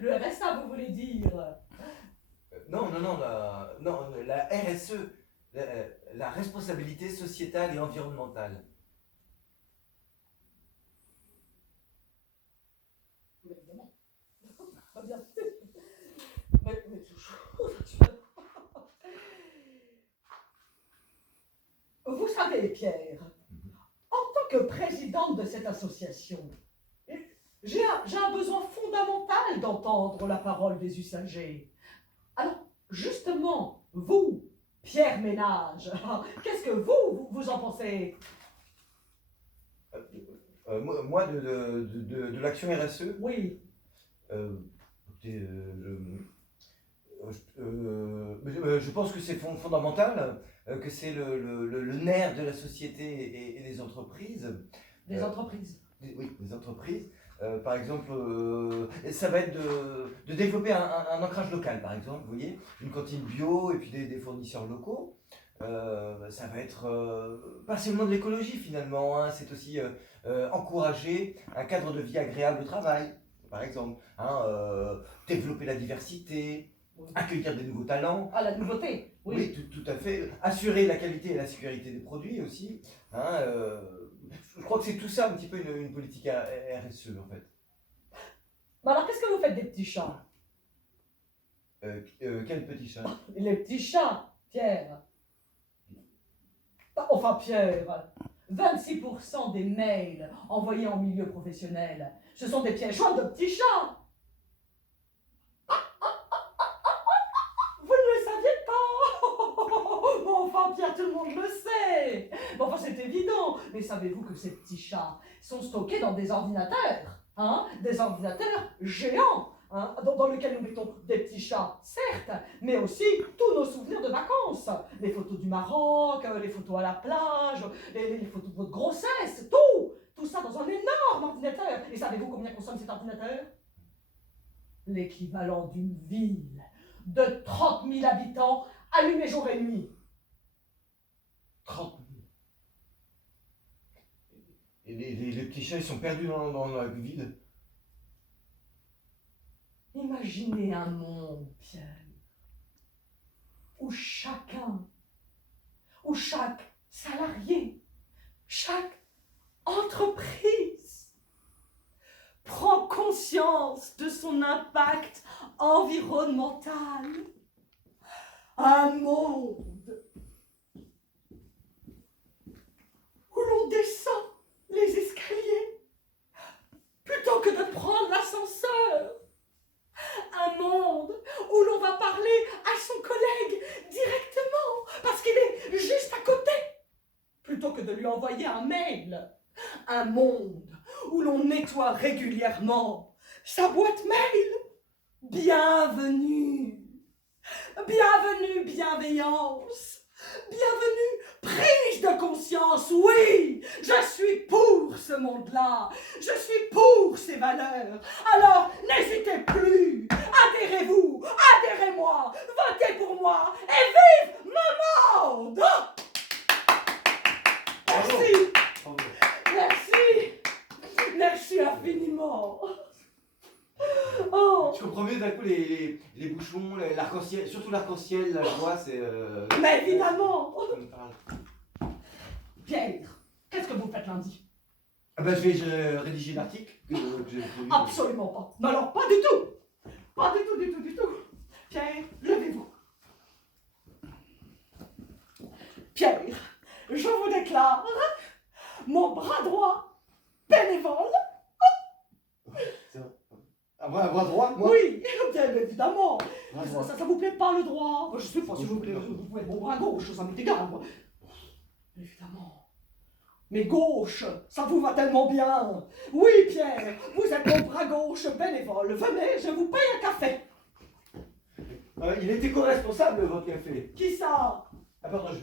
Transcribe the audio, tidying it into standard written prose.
Le RSA, vous voulez dire? Non, la RSE, la responsabilité sociétale et environnementale. Évidemment. Bien sûr. Mais toujours. Vous savez, Pierre, en tant que présidente de cette association, j'ai un besoin fondamental d'entendre la parole des usagers. Alors, justement, vous, Pierre Ménage, qu'est-ce que vous en pensez? Moi, de l'action RSE, Oui, écoutez, je pense que c'est fondamental, que c'est le nerf de la société et des entreprises. des entreprises. Oui, des entreprises. Par exemple, ça va être de développer un ancrage local, par exemple, vous voyez, une cantine bio et puis des fournisseurs locaux. Ça va être pas seulement de l'écologie finalement, hein, c'est aussi encourager un cadre de vie agréable au travail, par exemple, hein, développer la diversité, Oui. accueillir des nouveaux talents. Ah, la nouveauté, oui. Oui, tout à fait. Assurer la qualité et la sécurité des produits aussi. Hein, je crois que c'est tout ça un petit peu une politique RSE en fait. Mais alors, qu'est-ce que vous faites des petits chats? Quel petit chat? Les petits chats, Pierre. Enfin, Pierre, 26% des mails envoyés en milieu professionnel, ce sont des pièges joints de petits chats. Vous ne le saviez pas? Bon, enfin, Pierre, tout le monde le sait. Bon, enfin, c'est évident. Mais savez-vous que ces petits chats sont stockés dans des ordinateurs, hein? Des ordinateurs géants, hein, dans lesquels nous mettons des petits chats, certes, mais aussi tous nos souvenirs de vacances. Les photos du Maroc, les photos à la plage, les photos de votre grossesse, tout ça dans un énorme ordinateur. Et savez-vous combien consomme cet ordinateur? L'équivalent d'une ville de 30 000 habitants allumés jour et nuit. 30 000. Et les petits chats, ils sont perdus dans la vide. Imaginez un monde, Pierre, où chaque salarié, chaque entreprise prend conscience de son impact environnemental. Un monde où l'on descend les escaliers plutôt que de prendre l'ascenseur. Un monde où l'on va parler à son collègue directement parce qu'il est juste à côté plutôt que de lui envoyer un mail. Un monde où l'on nettoie régulièrement sa boîte mail. Bienvenue. Bienvenue, bienveillance. Bienvenue, prise de conscience. Oui, je suis pour ce monde-là. Je suis pour ces valeurs. Alors, n'hésitez plus. Adhérez-vous, adhérez-moi, votez pour moi et vive mon monde. Merci. Bravo. Merci. Merci infiniment. Oh. Je comprends mieux d'un coup les bouchons, l'arc-en-ciel, surtout l'arc-en-ciel, la joie, c'est. Mais évidemment. Ça me parle. Pierre, qu'est-ce que vous faites lundi? Ah bah, je vais rédiger l'article que j'ai prévu. Absolument pas. Mais alors, pas du tout. Pas du tout, du tout, du tout. Pierre, levez-vous. Pierre, je vous déclare mon bras droit bénévole. Un bras droit, moi? Oui, bien évidemment. Bras droit. Ça vous plaît pas le droit? Moi, je sais pas si vous pouvez être mon bras gauche, ça m'est égal, moi. Évidemment. Mais gauche, ça vous va tellement bien. Oui, Pierre, vous êtes mon bras gauche bénévole. Venez, je vous paye un café. Il était co-responsable, votre café. Qui ça? Ah pardon, je